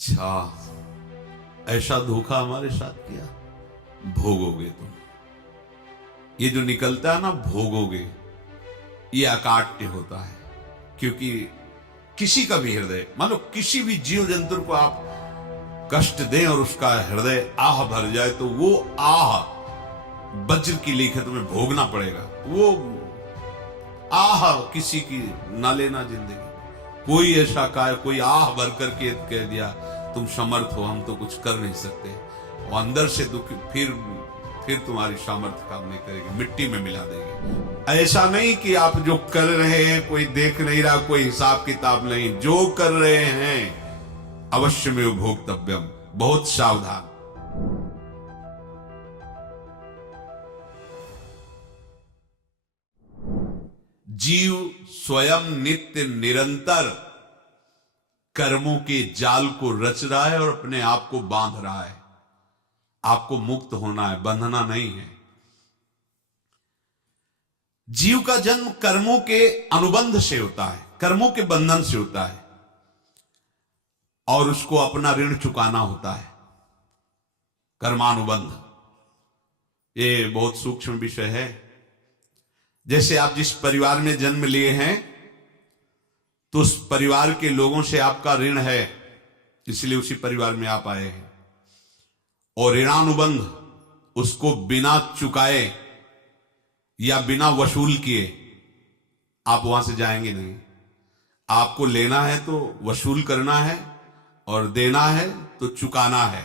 अच्छा, ऐसा धोखा हमारे साथ किया, भोगोगे तुम। ये जो निकलता है ना भोगोगे, ये अकाट्य होता है। क्योंकि किसी का भी हृदय, मान लो किसी भी जीव जंतु को आप कष्ट दें और उसका हृदय आह भर जाए, तो वो आह वज्र की लेखे तुम्हें भोगना पड़ेगा। वो आह किसी की ना लेना जिंदगी। कोई ऐसा काय, कोई आह भर करके कह दिया तुम समर्थ हो, हम तो कुछ कर नहीं सकते, और अंदर से दुख, फिर तुम्हारी सामर्थ्य काम नहीं करेगी, मिट्टी में मिला देगी। ऐसा नहीं कि आप जो कर रहे हैं कोई देख नहीं रहा, कोई हिसाब किताब नहीं, जो कर रहे हैं अवश्य में भोक्तव्यम, बहुत सावधान। जीव स्वयं नित्य निरंतर कर्मों के जाल को रच रहा है और अपने आप को बांध रहा है। आपको मुक्त होना है, बंधना नहीं है। जीव का जन्म कर्मों के अनुबंध से होता है, कर्मों के बंधन से होता है, और उसको अपना ऋण चुकाना होता है। कर्मानुबंध ये बहुत सूक्ष्म विषय है। जैसे आप जिस परिवार में जन्म लिए हैं, तो उस परिवार के लोगों से आपका ऋण है, इसलिए उसी परिवार में आप आए हैं। और ऋणानुबंध उसको बिना चुकाए या बिना वसूल किए आप वहां से जाएंगे नहीं। आपको लेना है तो वसूल करना है, और देना है तो चुकाना है।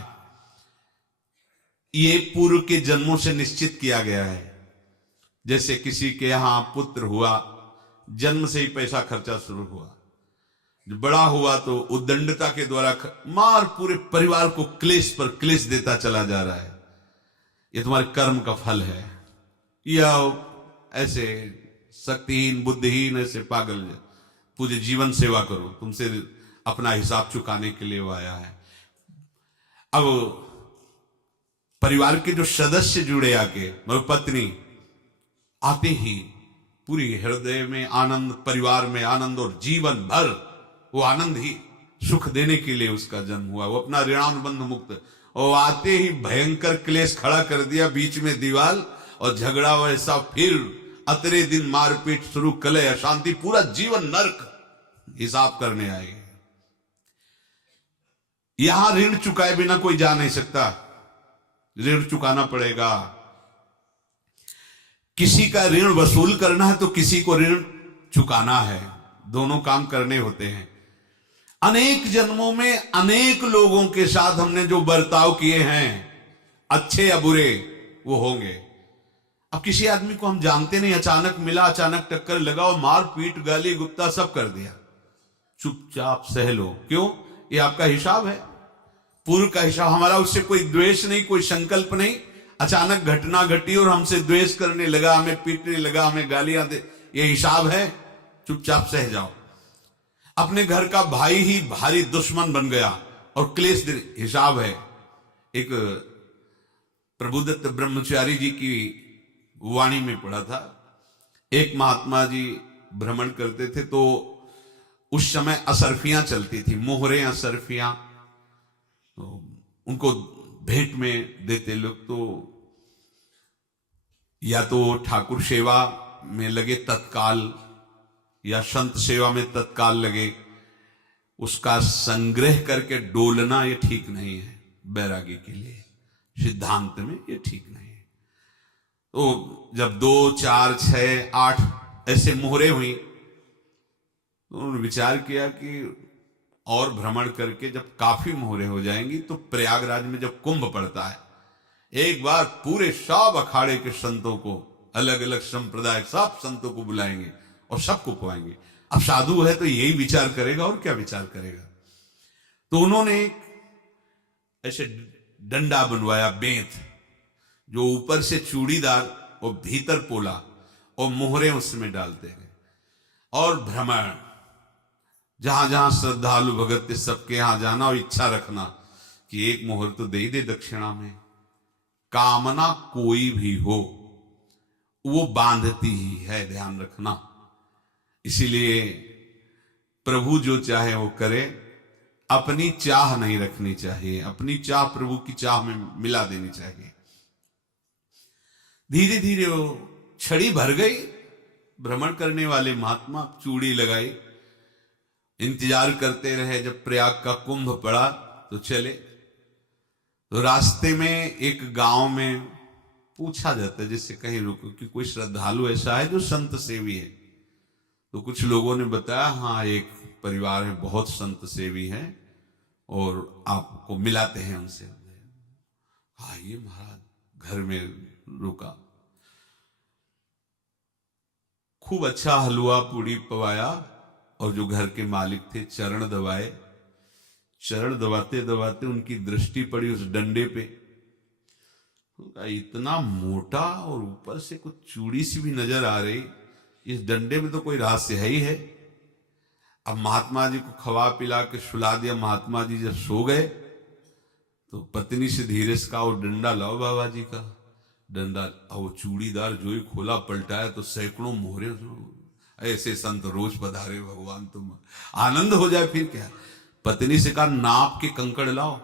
ये पूर्व के जन्मों से निश्चित किया गया है। जैसे किसी के यहां पुत्र हुआ, जन्म से ही पैसा खर्चा शुरू हुआ, जो बड़ा हुआ तो उद्दंडता के द्वारा मार पूरे परिवार को क्लेश पर क्लेश देता चला जा रहा है। ये तुम्हारे कर्म का फल है। या ऐसे शक्तिहीन बुद्धिहीन ऐसे पागल पूरे जीवन सेवा करो, तुमसे अपना हिसाब चुकाने के लिए वो आया है। अब परिवार के जो सदस्य जुड़े आके, मतलब पत्नी आते ही पूरी हृदय में आनंद, परिवार में आनंद, और जीवन भर वो आनंद ही सुख देने के लिए उसका जन्म हुआ। वो अपना ऋणानुबंध मुक्त, और आते ही भयंकर क्लेश खड़ा कर दिया, बीच में दीवार और झगड़ा वैसा, फिर अतरे दिन मारपीट शुरू, कलह अशांति, पूरा जीवन नरक हिसाब करने आए। यहां ऋण चुकाए बिना कोई जा नहीं सकता, ऋण चुकाना पड़ेगा। किसी का ऋण वसूल करना है तो किसी को ऋण चुकाना है, दोनों काम करने होते हैं। अनेक जन्मों में अनेक लोगों के साथ हमने जो बर्ताव किए हैं, अच्छे या बुरे, वो होंगे। अब किसी आदमी को हम जानते नहीं, अचानक मिला, अचानक टक्कर लगा और मार पीट गाली गुप्ता सब कर दिया, चुपचाप सह लो। क्यों? ये आपका हिसाब है, पूर्व का हिसाब। हमारा उससे कोई द्वेष नहीं, कोई संकल्प नहीं। अचानक घटना घटी और हमसे द्वेष करने लगा, हमें पीटने लगा, हमें गालियां दे, ये हिसाब है, चुपचाप सह जाओ। अपने घर का भाई ही भारी दुश्मन बन गया और क्लेश, हिसाब है। एक प्रभुदत्त ब्रह्मचारी जी की वाणी में पढ़ा था, एक महात्मा जी भ्रमण करते थे, तो उस समय असरफियां चलती थी, मोहरें असरफियां, तो उनको भेंट में देते लोग। तो या तो ठाकुर सेवा में लगे तत्काल, या संत सेवा में तत्काल लगे, उसका संग्रह करके डोलना ये ठीक नहीं है। बैरागी के लिए सिद्धांत में ये ठीक नहीं है। तो जब 2, 4, 6, 8 ऐसे मोहरे हुई, तो उन्होंने विचार किया कि और भ्रमण करके जब काफी मोहरे हो जाएंगी तो प्रयागराज में जब कुंभ पड़ता है, एक बार पूरे सब अखाड़े के संतों को, अलग अलग संप्रदाय सब संतों को बुलाएंगे और सबको पाएंगे। अब साधु है तो यही विचार करेगा, और क्या विचार करेगा। तो उन्होंने ऐसे डंडा बनवाया, बेंत, जो ऊपर से चूड़ीदार और भीतर पोला, और मोहरे उसमें डालते गए। और भ्रमण, जहां जहां श्रद्धालु भगत थे सबके यहां जाना, और इच्छा रखना कि एक मोहर तो दे दे दक्षिणा में। कामना कोई भी हो वो बांधती ही है, ध्यान रखना। इसीलिए प्रभु जो चाहे वो करे, अपनी चाह नहीं रखनी चाहिए, अपनी चाह प्रभु की चाह में मिला देनी चाहिए। धीरे धीरे वो छड़ी भर गई। भ्रमण करने वाले महात्मा चूड़ी लगाई, इंतजार करते रहे। जब प्रयाग का कुंभ पड़ा तो चले। तो रास्ते में एक गांव में पूछा जाता है, जिससे कहीं रुको कि कोई श्रद्धालु ऐसा है जो संत सेवी है। तो कुछ लोगों ने बताया, हाँ एक परिवार है, बहुत संत सेवी है और आपको मिलाते हैं उनसे। आइए महाराज, घर में रुका। खूब अच्छा हलवा पूड़ी पवाया और जो घर के मालिक थे चरण दबाए। चरण दबाते दबाते उनकी दृष्टि पड़ी उस डंडे पे। इतना मोटा और ऊपर से कुछ चूड़ी सी भी नजर आ रही, इस डंडे में तो कोई रहस्य है ही है। अब महात्मा जी को खवा पिला के सुला दिया। महात्मा जी जब सो गए तो पत्नी से धीरे से कहा, वो डंडा लाओ बाबा जी का। डंडा, वो चूड़ीदार जो ही खोला पलटाया तो सैकड़ों मोहरे। ऐसे संत रोज पधारे भगवान, तुम आनंद हो जाए फिर क्या। पत्नी से कहा, नाप के कंकड़ लाओ।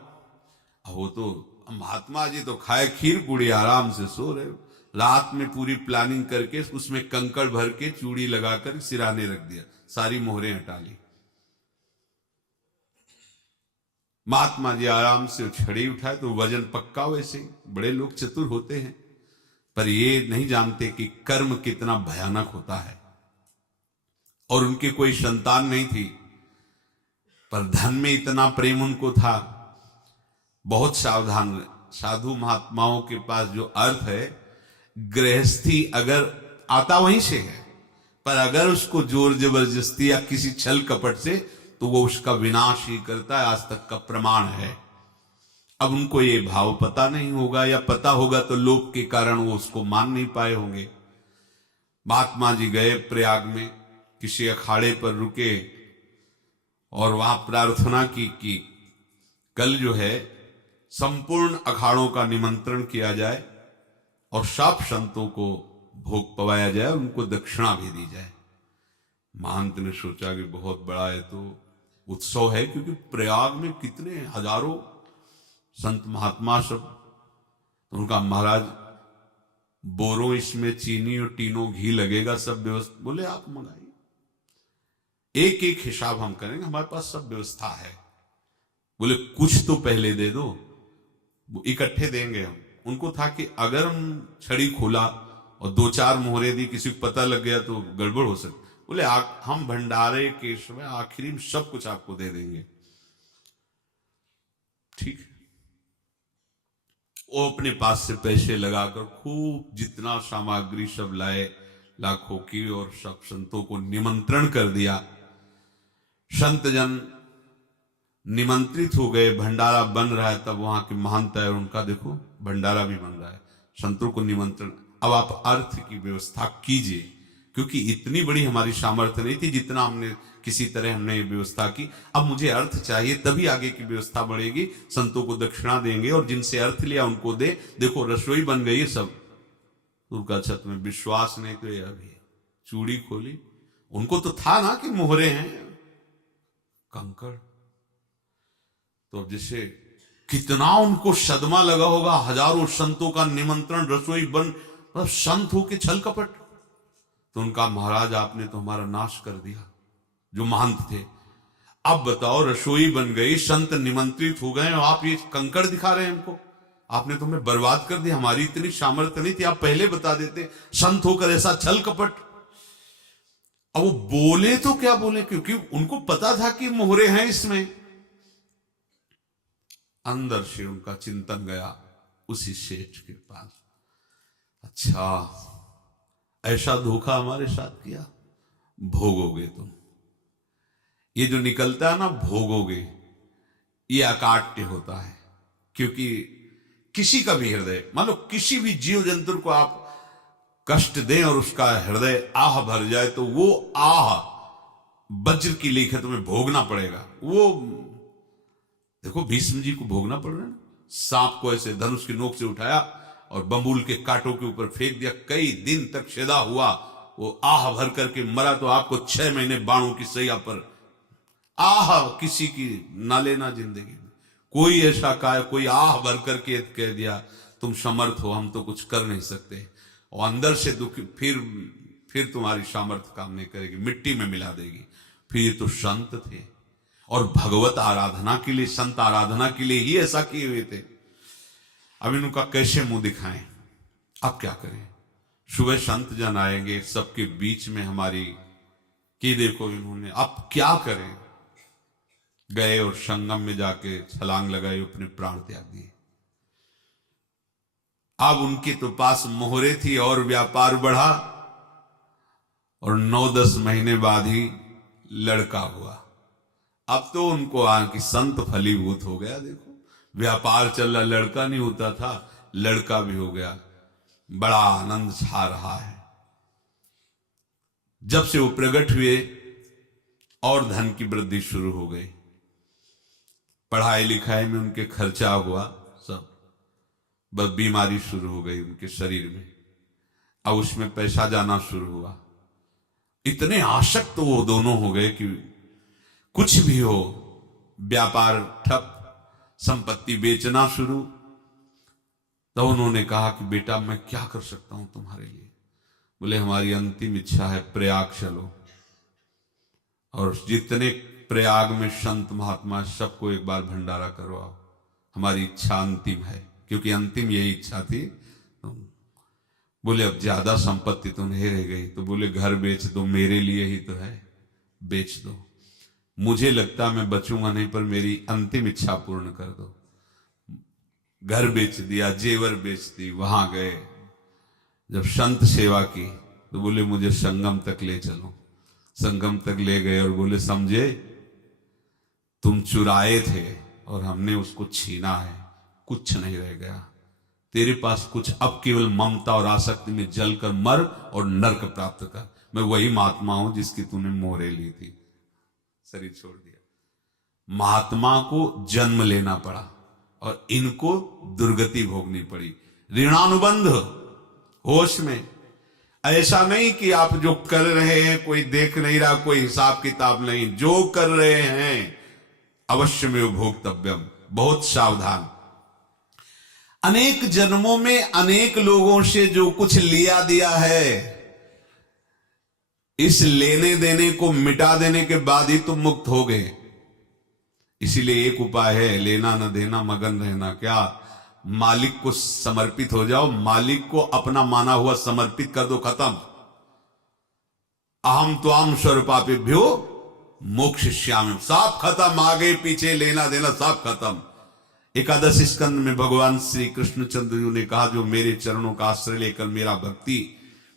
वो तो महात्मा जी तो खाए खीर पूड़ी, आराम से सो रहे। रात में पूरी प्लानिंग करके उसमें कंकड़ भर के चूड़ी लगाकर सिराने रख दिया, सारी मोहरें हटा ली। महात्मा जी आराम से छड़ी उठाए तो वजन पक्का। वैसे बड़े लोग चतुर होते हैं, पर ये नहीं जानते कि कर्म कितना भयानक होता है। और उनकी कोई संतान नहीं थी, पर धन में इतना प्रेम उनको था। बहुत सावधान। साधु महात्माओं के पास जो अर्थ है, गृहस्थी अगर आता वहीं से है, पर अगर उसको जोर जबरदस्ती या किसी छल कपट से, तो वो उसका विनाश ही करता है। आज तक का प्रमाण है। अब उनको ये भाव पता नहीं होगा, या पता होगा तो लोभ के कारण वो उसको मान नहीं पाए होंगे। महात्मा जी गए प्रयाग में, किसी अखाड़े पर रुके और वहां प्रार्थना की कि कल जो है संपूर्ण अखाड़ों का निमंत्रण किया जाए और सब संतों को भोग पवाया जाए, उनको दक्षिणा भी दी जाए। महंत ने सोचा कि बहुत बड़ा है तो उत्सव है, क्योंकि प्रयाग में कितने हजारों संत महात्मा सब। तो उनका, महाराज बोरो इसमें चीनी और तीनों घी लगेगा, सब व्यवस्था। बोले आप मंगाइए, एक एक हिसाब हम करेंगे, हमारे पास सब व्यवस्था है। बोले कुछ तो पहले दे दो, वो इकट्ठे देंगे हम। उनको था कि अगर हम छड़ी खोला और दो चार मोहरे दी, किसी को पता लग गया तो गड़बड़ हो सकती। बोले हम भंडारे के समय आखिरी में सब कुछ आपको दे देंगे। ठीक है। वो अपने पास से पैसे लगाकर खूब जितना सामग्री सब लाए, लाखों की, और सब संतों को निमंत्रण कर दिया। संत जन निमंत्रित हो गए, भंडारा बन रहा है। तब वहां के महंत है, उनका देखो भंडारा भी बन रहा है, संतों को निमंत्रण। अब आप अर्थ की व्यवस्था कीजिए, क्योंकि इतनी बड़ी हमारी सामर्थ्य नहीं थी जितना हमने किसी तरह हमने व्यवस्था की। अब मुझे अर्थ चाहिए, तभी आगे की व्यवस्था बढ़ेगी। संतों को दक्षिणा देंगे और जिनसे अर्थ लिया उनको दे। देखो रसोई बन गई सब। उनका छत में विश्वास नहीं तो ये अभी चूड़ी खोली। उनको तो था ना कि मोहरे हैं, कंकड़। तो अब जैसे कितना उनको सदमा लगा होगा, हजारों संतों का निमंत्रण, रसोई बन, मतलब संत हो के छल कपट। तो उनका, महाराज आपने तो हमारा नाश कर दिया, जो महंत थे। अब बताओ, रसोई बन गई, संत निमंत्रित हो गए, और आप ये कंकड़ दिखा रहे हैं हमको। आपने तो हमें बर्बाद कर दिया, हमारी इतनी सामर्थ्य नहीं थी, आप पहले बता देते। संत होकर ऐसा छल कपट। अब वो बोले तो क्या बोले, क्योंकि उनको पता था कि मोहरे हैं इसमें। अंदर से उनका चिंतन गया उसी सेठ के पास, अच्छा ऐसा धोखा हमारे साथ किया, भोगोगे तुम। ये जो निकलता है ना भोगोगे, ये अकाट्य होता है। क्योंकि किसी का भी हृदय, मान लो किसी भी जीव जंतु को आप कष्ट दें और उसका हृदय आह भर जाए, तो वो आह वज्र की लेख है, तुम्हें भोगना पड़ेगा। वो देखो भीष्म जी को भोगना पड़ रहा है ना। सांप को ऐसे धनुष की नोक से उठाया और बंबूल के कांटों के ऊपर फेंक दिया, कई दिन तक शेदा हुआ, वो आह भर करके मरा। तो आपको 6 महीने बाणों की सैया पर आह किसी की ना लेना जिंदगी में। कोई ऐसा कोई आह भर करके कह दिया तुम समर्थ हो, हम तो कुछ कर नहीं सकते, और अंदर से दुखी, फिर तुम्हारी सामर्थ्य काम नहीं करेगी, मिट्टी में मिला देगी। फिर ये तो संत थे और भगवत आराधना के लिए, संत आराधना के लिए ही ऐसा किए हुए थे। अब इनका कैसे मुंह दिखाएं? अब क्या करें? सुबह संत जन आएंगे, सबके बीच में हमारी कि देखो इन्होंने, अब क्या करें? गए और संगम में जाके छलांग लगाई, अपने प्राण त्याग दिए। अब उनके तो पास मोहरे थी और व्यापार बढ़ा, और 9-10 महीने बाद ही लड़का हुआ। अब तो उनको कि संत फलीभूत हो गया, देखो व्यापार चल रहा, लड़का नहीं होता था, लड़का भी हो गया, बड़ा आनंद छा रहा है। जब से वो प्रकट हुए और धन की वृद्धि शुरू हो गई, पढ़ाई लिखाई में उनके खर्चा हुआ सब, बस बीमारी शुरू हो गई उनके शरीर में, अब उसमें पैसा जाना शुरू हुआ। इतने आसक्त तो वो दोनों हो गए कि कुछ भी हो, व्यापार ठप, संपत्ति बेचना शुरू। तो उन्होंने कहा कि बेटा मैं क्या कर सकता हूं तुम्हारे लिए? बोले हमारी अंतिम इच्छा है प्रयाग चलो, और जितने प्रयाग में संत महात्मा सबको एक बार भंडारा करवाओ, हमारी इच्छा अंतिम है, क्योंकि अंतिम यही इच्छा थी। बोले अब ज्यादा संपत्ति तो नहीं रह गई, तो बोले घर बेच दो, मेरे लिए ही तो है, बेच दो, मुझे लगता मैं बचूंगा नहीं, पर मेरी अंतिम इच्छा पूर्ण कर दो। घर बेच दिया, जेवर बेच दी। वहां गए, जब संत सेवा की तो बोले मुझे संगम तक ले चलो। संगम तक ले गए और बोले समझे तुम चुराए थे और हमने उसको छीना है, कुछ नहीं रह गया तेरे पास कुछ, अब केवल ममता और आसक्ति में जलकर मर और नरक प्राप्त कर। मैं वही महात्मा हूं जिसकी तूने मोहरे ली थी, शरीर छोड़ दिया। महात्मा को जन्म लेना पड़ा और इनको दुर्गति भोगनी पड़ी। ऋणानुबंध होश में, ऐसा नहीं कि आप जो कर रहे हैं कोई देख नहीं रहा, कोई हिसाब किताब नहीं, जो कर रहे हैं अवश्य में भोक्तव्यम, बहुत सावधान। अनेक जन्मों में अनेक लोगों से जो कुछ लिया दिया है, इस लेने देने को मिटा देने के बाद ही तुम मुक्त हो गए। इसीलिए एक उपाय है, लेना न देना मगन रहना। क्या? मालिक को समर्पित हो जाओ, मालिक को अपना माना हुआ समर्पित कर दो, खत्म। अहम त्वाम स्वरूपापेभ्यो मोक्षयिष्यामि, सब खत्म, आगे पीछे लेना देना सब खत्म। एकादश स्कंद में भगवान श्री कृष्णचंद्र जी ने कहा जो मेरे चरणों का आश्रय लेकर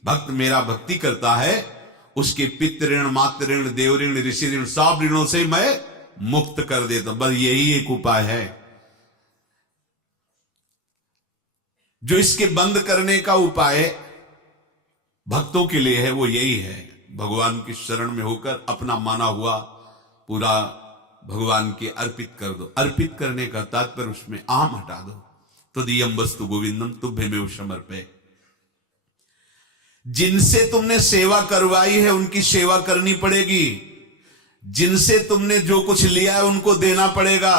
भक्त मेरा भक्ति करता है, उसके पितृ ऋण, मातृ ऋण, देव ऋण, ऋषि ऋण, सब ऋणों से मैं मुक्त कर देता हूं। बस यही एक उपाय है जो इसके बंद करने का उपाय भक्तों के लिए है, वो यही है, भगवान की शरण में होकर अपना माना हुआ पूरा भगवान के अर्पित कर दो। अर्पित करने का तात्पर्य उसमें आम हटा दो। तो दियम वस्तु गोविंदम तुभ्यमेव समर्पये। जिनसे तुमने सेवा करवाई है उनकी सेवा करनी पड़ेगी, जिनसे तुमने जो कुछ लिया है उनको देना पड़ेगा।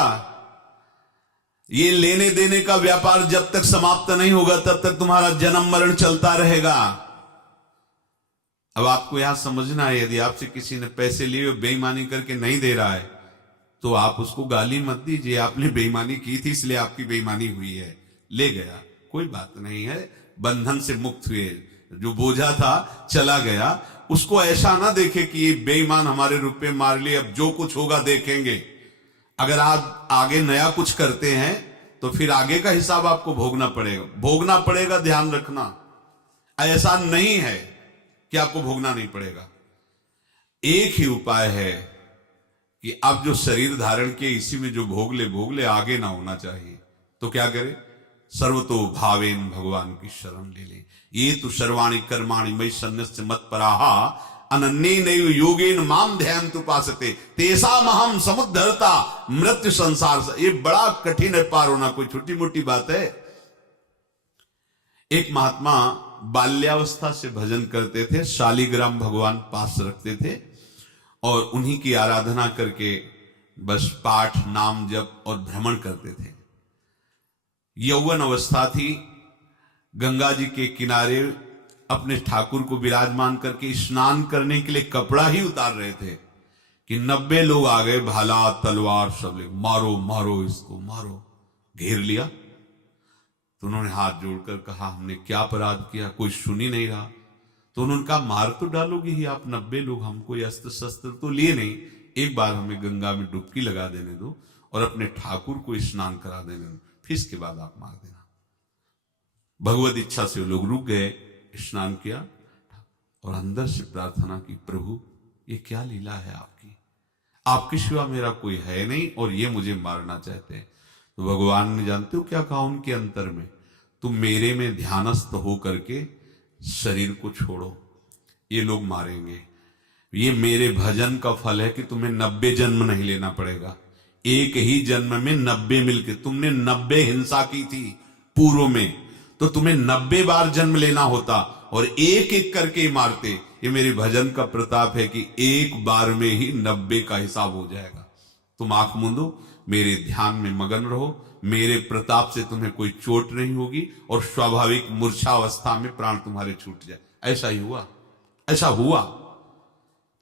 ये लेने देने का व्यापार जब तक समाप्त नहीं होगा तब तक तुम्हारा जन्म मरण चलता रहेगा। अब आपको यहां समझना है, यदि आपसे किसी ने पैसे लिए बेईमानी करके नहीं दे रहा है तो आप उसको गाली मत दीजिए, आपने बेईमानी की थी इसलिए आपकी बेईमानी हुई है, ले गया, कोई बात नहीं है, बंधन से मुक्त हुए, जो बोझा था चला गया। उसको ऐसा ना देखे कि ये बेईमान हमारे रुपए मार लिए, अब जो कुछ होगा देखेंगे। अगर आप आगे नया कुछ करते हैं तो फिर आगे का हिसाब आपको भोगना पड़ेगा, ध्यान रखना। ऐसा नहीं है कि आपको भोगना नहीं पड़ेगा। एक ही उपाय है कि अब जो शरीर धारण किए इसी में जो भोग ले, आगे ना होना चाहिए। तो क्या करे? सर्वतो भावेन भगवान की शरण ले ले। ये तो सर्वाणि कर्माणि मयि सन्न्यस्य मत्पराः अनन्येनैव योगेन माम ध्यायन्तु उपासते तेषामहं समुद्धरता मृत्यु संसार से। ये बड़ा कठिन है पार होना, कोई छोटी मोटी बात है। एक महात्मा बाल्यावस्था से भजन करते थे, शालिग्राम भगवान पास रखते थे और उन्हीं की आराधना करके बस पाठ, नाम, जप और भ्रमण करते थे। यौवन अवस्था थी, गंगा जी के किनारे अपने ठाकुर को विराजमान करके स्नान करने के लिए कपड़ा ही उतार रहे थे कि 90 लोग आ गए, भाला तलवार सब ले, मारो मारो इसको मारो, घेर लिया। तो उन्होंने हाथ जोड़कर कहा, हमने क्या अपराध किया, कोई सुन ही नहीं रहा। तो उन्होंने कहा, मार तो डालोगे ही आप 90 लोग, हम कोई अस्त्र शस्त्र तो लिए नहीं, एक बार हमें गंगा में डुबकी लगा देने दो और अपने ठाकुर को स्नान करा देने दो, फिर इसके बाद आप मार देना। भगवत इच्छा से वो लोग रुक गए, स्नान किया और अंदर से प्रार्थना की, प्रभु ये क्या लीला है आपकी, आपके सिवा मेरा कोई है नहीं और ये मुझे मारना चाहते हैं। तो भगवान ने, जानते हो क्या कहा उनके अंतर में, तुम मेरे में ध्यानस्थ हो करके शरीर को छोड़ो, ये लोग मारेंगे। ये मेरे भजन का फल है कि तुम्हें 90 जन्म नहीं लेना पड़ेगा, एक ही जन्म में 90 मिलके, तुमने 90 हिंसा की थी पूर्व में, तो तुम्हें 90 बार जन्म लेना होता और एक एक करके मारते। ये मेरे भजन का प्रताप है कि एक बार में ही 90 का हिसाब हो जाएगा। तुम आंख मूंदो, मेरे ध्यान में मगन रहो, मेरे प्रताप से तुम्हें कोई चोट नहीं होगी और स्वाभाविक मूर्छावस्था में प्राण तुम्हारे छूट जाए। ऐसा ही हुआ, ऐसा हुआ।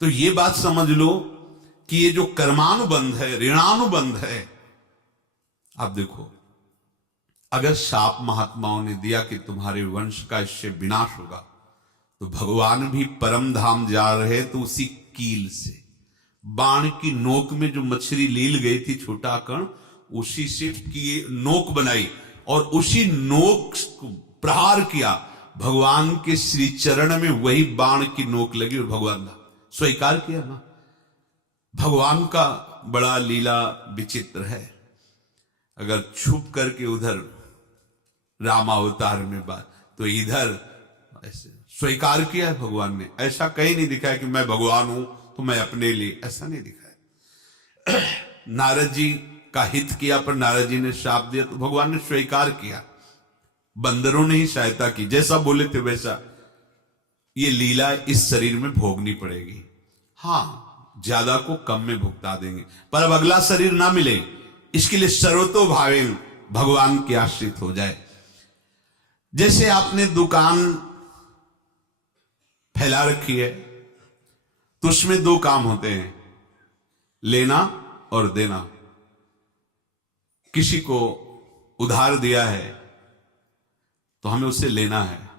तो ये बात समझ लो कि ये जो कर्मानुबंध है, ऋणानुबंध है। आप देखो, अगर शाप महात्माओं ने दिया कि तुम्हारे वंश का इससे विनाश होगा, तो भगवान भी परम धाम जा रहे तो उसी कील से, बाण की नोक में जो मछली लील गई थी, छोटा कण, उसी से की नोक बनाई और उसी नोक को प्रहार किया। भगवान के श्री चरण में वही बाण की नोक लगी और भगवान का स्वीकार किया ना। भगवान का बड़ा लीला विचित्र है। अगर छुप करके उधर रामावतार में बात, तो इधर ऐसे स्वीकार किया है भगवान ने। ऐसा कहीं नहीं दिखाया कि मैं भगवान हूं तो मैं अपने लिए, ऐसा नहीं दिखाया। नारद जी का हित किया पर नारद जी ने शाप दिया तो भगवान ने स्वीकार किया। बंदरों ने ही सहायता की, जैसा बोले थे वैसा। ये लीला इस शरीर में भोगनी पड़ेगी। हाँ, ज्यादा को कम में भुगता देंगे, पर अब अगला शरीर ना मिले, इसके लिए सर्वतो भावेन भगवान के आश्रित हो जाए। जैसे आपने दुकान फैला रखी है तो उसमें दो काम होते हैं, लेना और देना। किसी को उधार दिया है तो हमें उससे लेना है,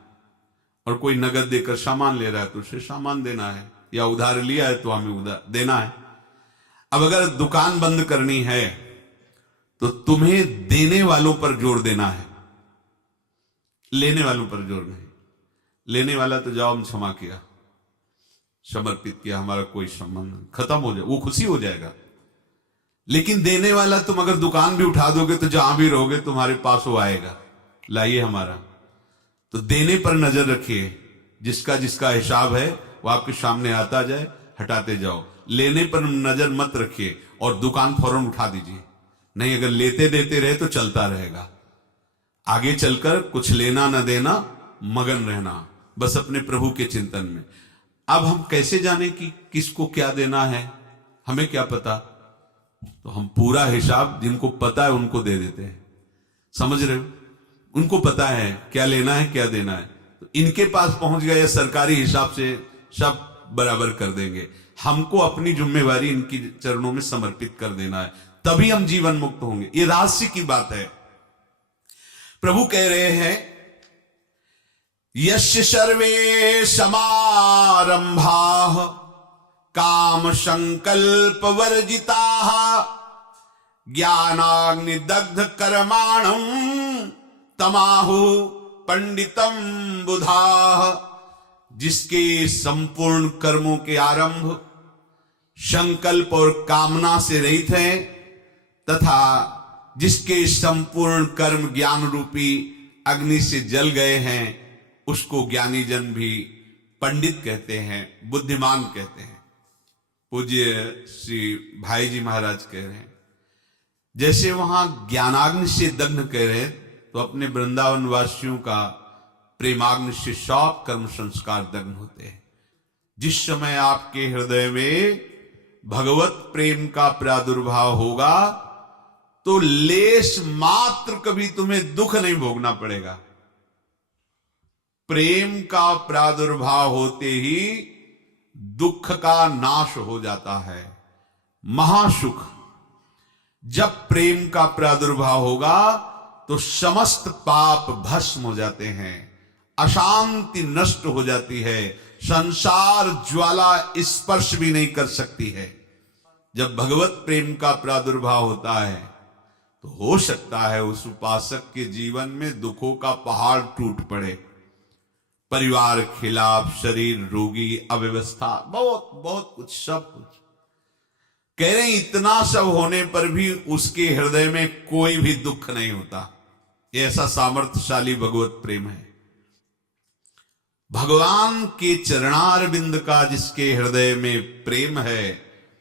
और कोई नगद देकर सामान ले रहा है तो उससे सामान देना है, या उधार लिया है तो हमें उधार देना है। अब अगर दुकान बंद करनी है तो तुम्हें देने वालों पर जोर देना है, लेने वालों पर जोर नहीं। लेने वाला तो जाओ, हम क्षमा किया, समर्पित किया, हमारा कोई संबंध, खत्म हो जाए, वो खुशी हो जाएगा। लेकिन देने वाला, तुम अगर दुकान भी उठा दोगे तो जहां भी रहोगे तुम्हारे पास वो आएगा, लाइए हमारा। तो देने पर नजर रखिए, जिसका जिसका हिसाब है वो आपके सामने आता जाए, हटाते जाओ। लेने पर नजर मत रखिए और दुकान फौरन उठा दीजिए, नहीं अगर लेते देते रहे तो चलता रहेगा। आगे चलकर कुछ लेना न देना, मगन रहना बस अपने प्रभु के चिंतन में। अब हम कैसे जाने कि किसको क्या देना है, हमें क्या पता? तो हम पूरा हिसाब जिनको पता है उनको दे देते हैं। समझ रहे हो? उनको पता है क्या लेना है क्या देना है, तो इनके पास पहुंच गए या सरकारी हिसाब से सब बराबर कर देंगे। हमको अपनी जिम्मेवारी इनकी चरणों में समर्पित कर देना है, तभी हम जीवन मुक्त होंगे। ये रहस्य की बात है। प्रभु कह रहे हैं, यस्य सर्वे समारंभाः काम संकल्प वर्जिताः ज्ञानाग्नि दग्ध कर्माणं तमाहु पंडितम बुधाः। जिसके संपूर्ण कर्मों के आरंभ संकल्प और कामना से रहित हैं, तथा जिसके संपूर्ण कर्म ज्ञान रूपी अग्नि से जल गए हैं, उसको ज्ञानी जन भी पंडित कहते हैं, बुद्धिमान कहते हैं। पूज्य श्री भाई जी महाराज कह रहे हैं, जैसे वहां ज्ञानाग्नि से दग्ध कह रहे हैं, तो अपने वृंदावन वासियों का प्रेमाग्नि से सब कर्म संस्कार दग्ध होते हैं। जिस समय आपके हृदय में भगवत प्रेम का प्रादुर्भाव होगा तो लेश मात्र कभी तुम्हें दुख नहीं भोगना पड़ेगा। प्रेम का प्रादुर्भाव होते ही दुख का नाश हो जाता है, महासुख। जब प्रेम का प्रादुर्भाव होगा तो समस्त पाप भस्म हो जाते हैं, अशांति नष्ट हो जाती है, संसार ज्वाला स्पर्श भी नहीं कर सकती है। जब भगवत प्रेम का प्रादुर्भाव होता है तो हो सकता है उस उपासक के जीवन में दुखों का पहाड़ टूट पड़े, परिवार खिलाफ, शरीर रोगी, अव्यवस्था, बहुत बहुत कुछ, सब कुछ। कह रहे हैं इतना सब होने पर भी उसके हृदय में कोई भी दुख नहीं होता। ये ऐसा सामर्थ्यशाली भगवत प्रेम है। भगवान के चरणारविंद का जिसके हृदय में प्रेम है,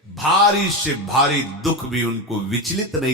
भारी से भारी दुख भी उनको विचलित नहीं